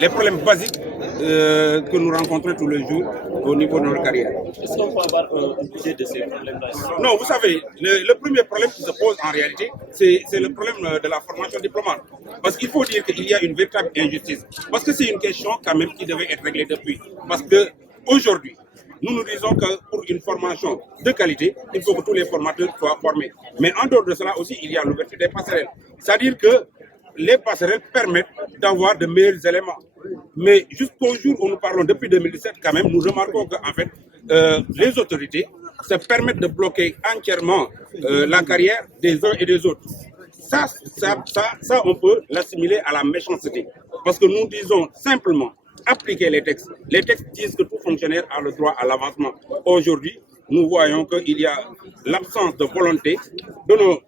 Les problèmes basiques que nous rencontrons tous les jours au niveau de notre carrière. Est-ce qu'on peut avoir un budget de ces problèmes-là? Non, vous savez, le premier problème qui se pose en réalité, c'est le problème de la formation diplômante. Parce qu'il faut dire qu'il y a une véritable injustice. Parce que c'est une question quand même qui devait être réglée depuis. Parce que aujourd'hui, nous disons que pour une formation de qualité, il faut que tous les formateurs soient formés. Mais en dehors de cela aussi, il y a l'ouverture des passerelles. C'est-à-dire que les passerelles permettent d'avoir de meilleurs éléments. Mais jusqu'au jour où nous parlons, depuis 2017 quand même, nous remarquons qu'en fait, les autorités se permettent de bloquer entièrement la carrière des uns et des autres. Ça, on peut l'assimiler à la méchanceté. Parce que nous disons simplement appliquer les textes. Les textes disent que tout fonctionnaire a le droit à l'avancement. Aujourd'hui, nous voyons qu'il y a l'absence de volonté de nos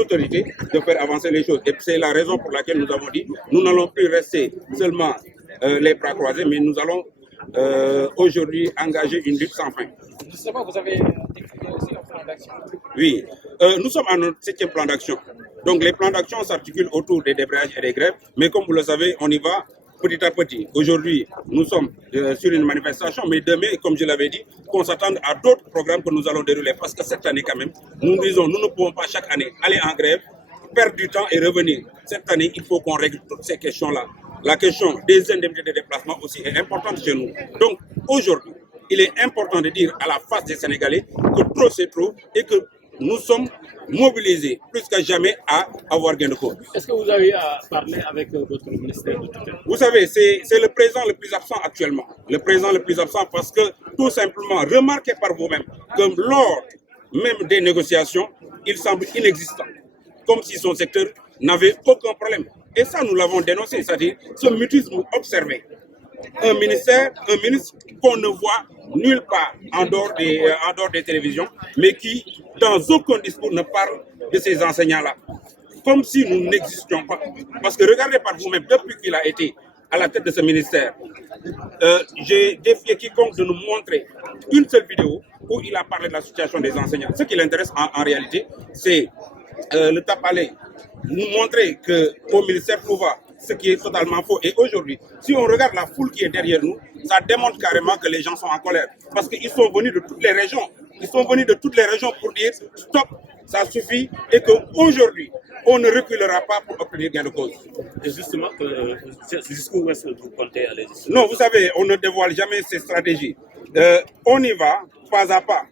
autorités de faire avancer les choses. Et c'est la raison pour laquelle nous avons dit nous n'allons plus rester seulement les bras croisés, mais nous allons aujourd'hui engager une lutte sans fin. Justement, vous avez défini aussi un plan d'action. Oui, nous sommes à notre 7e plan d'action. Donc les plans d'action s'articulent autour des débrayages et des grèves, mais comme vous le savez, on y va petit à petit. Aujourd'hui, nous sommes sur une manifestation, mais demain, comme je l'avais dit, qu'on s'attende à d'autres programmes que nous allons dérouler. Parce que cette année, quand même, nous disons, nous ne pouvons pas chaque année aller en grève, perdre du temps et revenir. Cette année, il faut qu'on règle toutes ces questions-là. La question des indemnités de déplacement aussi est importante chez nous. Donc, aujourd'hui, il est important de dire à la face des Sénégalais que trop c'est trop et que nous sommes mobilisés plus qu'à jamais à avoir gain de cause. Est-ce que vous avez parlé avec votre ministère de tutelle? Vous savez, c'est le président le plus absent actuellement. Le président le plus absent parce que, tout simplement, remarquez par vous-même que lors même des négociations, il semble inexistant. Comme si son secteur n'avait aucun problème. Et ça, nous l'avons dénoncé, c'est-à-dire ce mutisme observé. Un ministre qu'on ne voit nulle part en dehors des télévisions, mais qui, dans aucun discours, ne parle de ces enseignants-là. Comme si nous n'existions pas. Parce que regardez par vous-même, depuis qu'il a été à la tête de ce ministère, j'ai défié quiconque de nous montrer une seule vidéo où il a parlé de la situation des enseignants. Ce qui l'intéresse en réalité, c'est le tape-à-l'œil. Nous montrer qu'au ministère Prouva, ce qui est totalement faux. Et aujourd'hui, si on regarde la foule qui est derrière nous, ça démontre carrément que les gens sont en colère. Parce qu'ils sont venus de toutes les régions. Ils sont venus de toutes les régions pour dire stop, ça suffit et qu'aujourd'hui, on ne reculera pas pour obtenir gain de cause. Et justement, jusqu'où est-ce que vous comptez aller? Non, vous savez, on ne dévoile jamais ces stratégies. On y va, pas à pas.